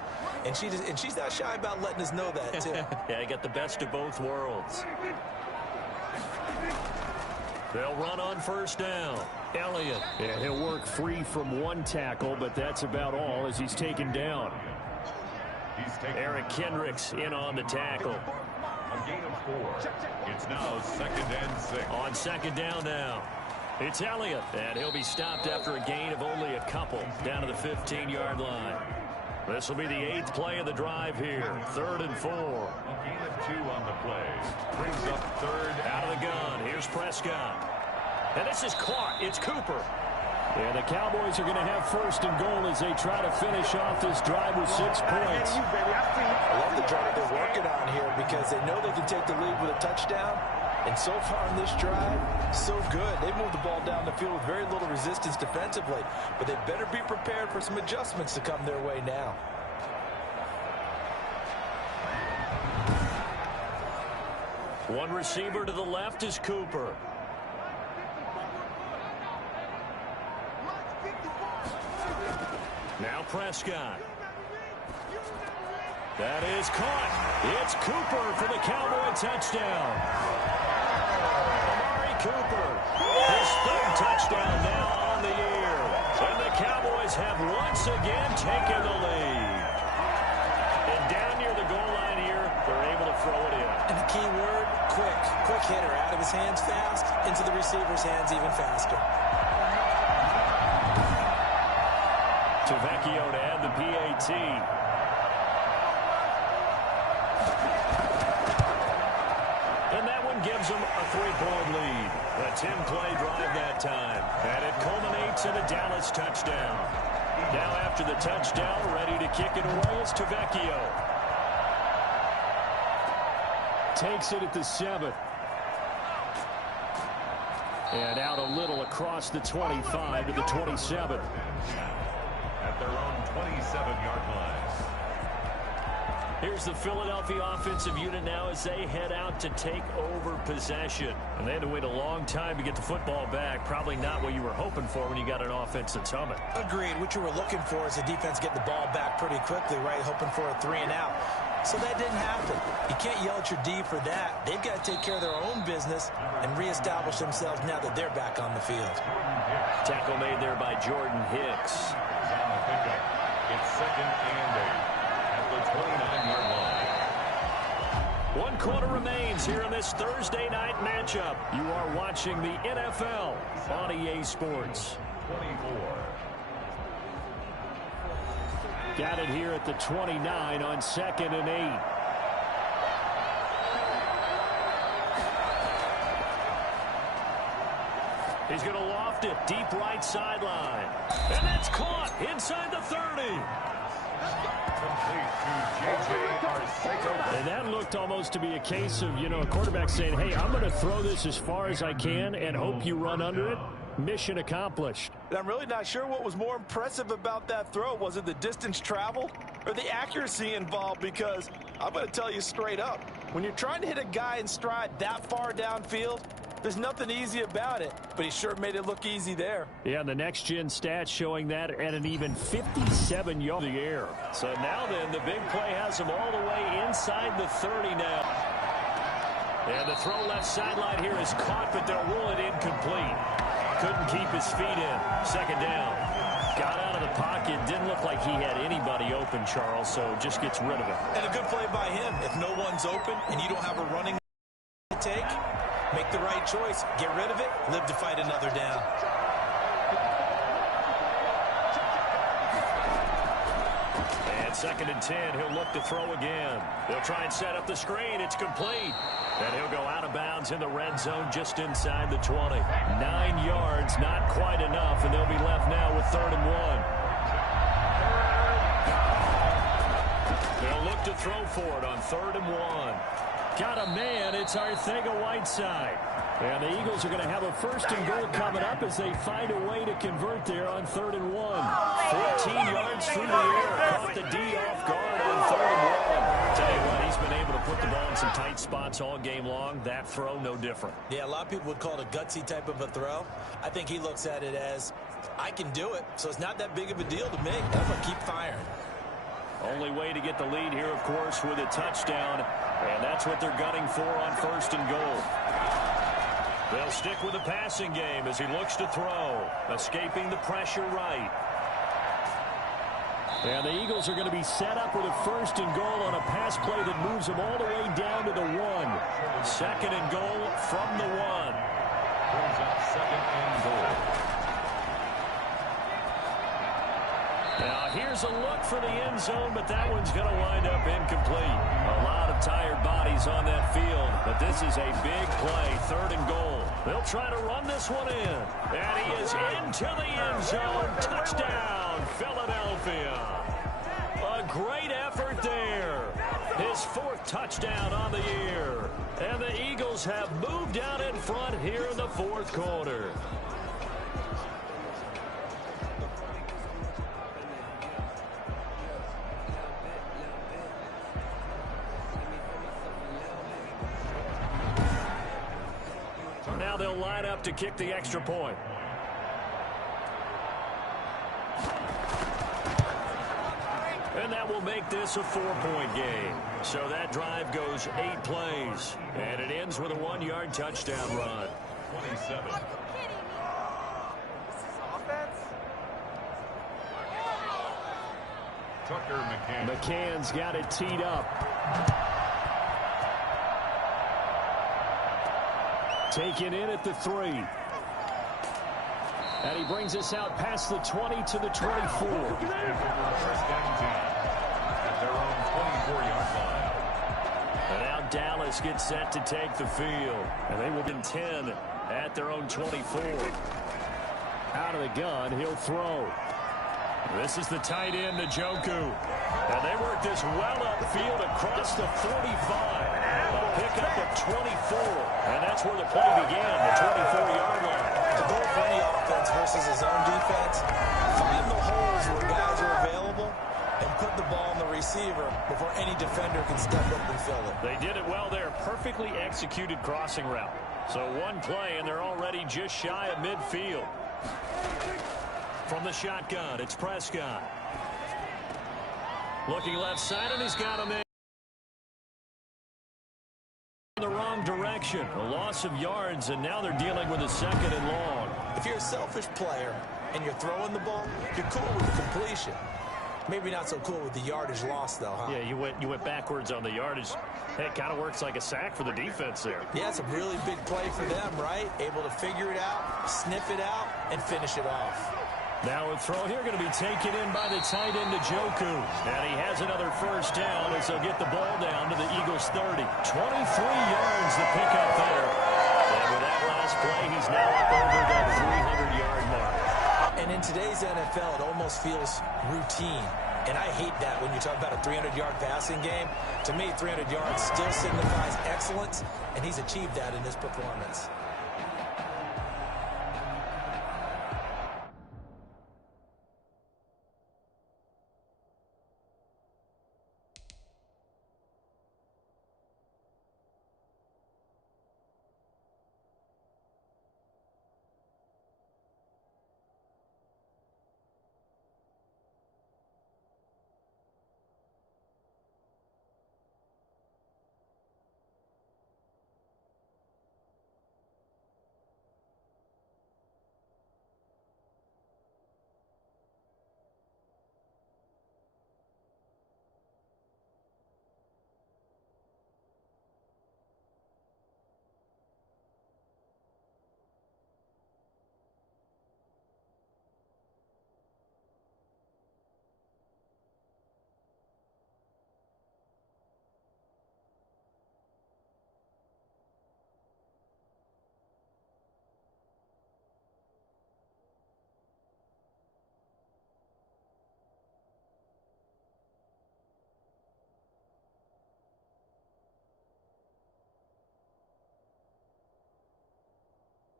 And she's not shy about letting us know that, too. Yeah, he got the best of both worlds. They'll run on 1st down. Elliott. Yeah, he'll work free from 1 tackle, but that's about all as he's taken down. Eric Kendricks in on the tackle. A gain of 4. It's now 2nd and 6. On 2nd down now. It's Elliott, and he'll be stopped after a gain of only a couple down to the 15-yard line. This will be the 8th play of the drive here. 3rd and 4. A gain of 2 on the play. Brings up 3rd. Out of the gun. Here's Prescott. And this is caught. It's Cooper. And the Cowboys are going to have first and goal as they try to finish off this drive with 6 points. I love the drive they're working on here because they know they can take the lead with a touchdown. And so far in this drive, so good. They moved the ball down the field with very little resistance defensively. But they better be prepared for some adjustments to come their way now. One receiver to the left is Cooper. Now Prescott. That is caught. It's Cooper for the Cowboy touchdown. Amari Cooper, his 3rd touchdown now on the year. And the Cowboys have once again taken the lead. And down near the goal line here, they're able to throw it in. And the key word, quick. Quick hitter, out of his hands fast, into the receiver's hands even faster. Tavecchio to add the PAT. And that one gives them a 3-point lead. A 10-play drive that time. And it culminates in a Dallas touchdown. Now after the touchdown, ready to kick it away is Tavecchio. Takes it at the 7. And out a little across the 25 to the 27. At their own 27-yard line. Here's the Philadelphia offensive unit now as they head out to take over possession. And they had to wait a long time to get the football back. Probably not what you were hoping for when you got an offense that's humming. Agreed. What you were looking for is the defense get the ball back pretty quickly, right? Hoping for a 3-and-out. So that didn't happen. You can't yell at your D for that. They've got to take care of their own business and reestablish themselves now that they're back on the field. Tackle made there by Jordan Hicks. On the pickup. It's 2nd and 8 at the 29-yard line. 1 quarter remains here in this Thursday night matchup. You are watching the NFL on EA Sports. 24. Got it here at the 29 on 2nd and 8. He's going to loft it deep right sideline. And that's caught inside the 30. And that looked almost to be a case of, a quarterback saying, hey, I'm going to throw this as far as I can and hope you run under it. Mission accomplished. And I'm really not sure what was more impressive about that throw. Was it the distance traveled or the accuracy involved? Because I'm going to tell you straight up, when you're trying to hit a guy in stride that far downfield, there's nothing easy about it, but he sure made it look easy there. Yeah, the next-gen stats showing that at an even 57 yards in the air. So now then, the big play has him all the way inside the 30 now. And the throw left sideline here is caught, but they'll rule it incomplete. Couldn't keep his feet in. 2nd down. Got out of the pocket. Didn't look like he had anybody open, Charles, so just gets rid of it. And a good play by him. If no one's open and you don't have a running to take, make the right choice. Get rid of it. Live to fight another down. And 2nd and 10. He'll look to throw again. They'll try and set up the screen. It's complete. And he'll go out of bounds in the red zone just inside the 20. 9 yards, not quite enough, and they'll be left now with 3rd and 1. They'll look to throw for it on 3rd and 1. Got a man. It's Arcega-Whiteside. And the Eagles are going to have a 1st and goal coming up as they find a way to convert there on 3rd and 1. 14 yards through the air. Caught the D off guard on 3rd and 1. Tell you what, he's been able to put the ball in some tight spots all game long. That throw, no different. Yeah, a lot of people would call it a gutsy type of a throw. I think he looks at it as, I can do it, so it's not that big of a deal to me. I'm going to keep firing. Only way to get the lead here, of course, with a touchdown. And that's what they're gunning for on 1st and goal. They'll stick with the passing game as he looks to throw. Escaping the pressure right. And the Eagles are going to be set up with a 1st and goal on a pass play that moves them all the way down to the 1. 2nd and goal from the 1. Brings up 2nd and goal. Now Here's a look for the end zone, but that one's going to wind up incomplete. A lot of tired bodies on that field, but this is a big play, 3rd and goal. They'll try to run this one in. And he is into the end zone. Touchdown, Philadelphia. A great effort there. His 4th touchdown on the year. And the Eagles have moved out in front here in the 4th quarter. Now they'll line up to kick the extra point. And that will make this a 4-point game. So that drive goes 8 plays. And it ends with a 1-yard touchdown run. 27. Tucker McCann. McCann's got it teed up. Taken in at the 3. And he brings us out past the 20 to the 24. First down team at their own 24-yard line. And now Dallas gets set to take the field. And they will be 10 at their own 24. Out of the gun, he'll throw. This is the tight end, Njoku. And they work this well upfield across the 45. A pickup of 24. And that's where the play began, the 24-yard line. The goal for any offense versus his own defense, find the holes where guys are available and put the ball on the receiver before any defender can step up and fill it. They did it well there. Perfectly executed crossing route. So one play, and they're already just shy of midfield. From the shotgun, it's Prescott. Looking left side, and he's got him in the wrong direction. A loss of yards, and now they're dealing with a 2nd and long. If you're a selfish player and you're throwing the ball, you're cool with the completion. Maybe not so cool with the yardage loss, though, huh? Yeah, you went backwards on the yardage. Hey, it kind of works like a sack for the defense there. Yeah, it's a really big play for them, right? Able to figure it out, sniff it out, and finish it off. Now a throw here going to be taken in by the tight end, Njoku. And he has another first down as they'll get the ball down to the Eagles' 30. 23 yards the pickup there. And with that last play, he's now up over the 300-yard mark. And in today's NFL, it almost feels routine. And I hate that when you talk about a 300-yard passing game. To me, 300 yards still signifies excellence, and he's achieved that in this performance.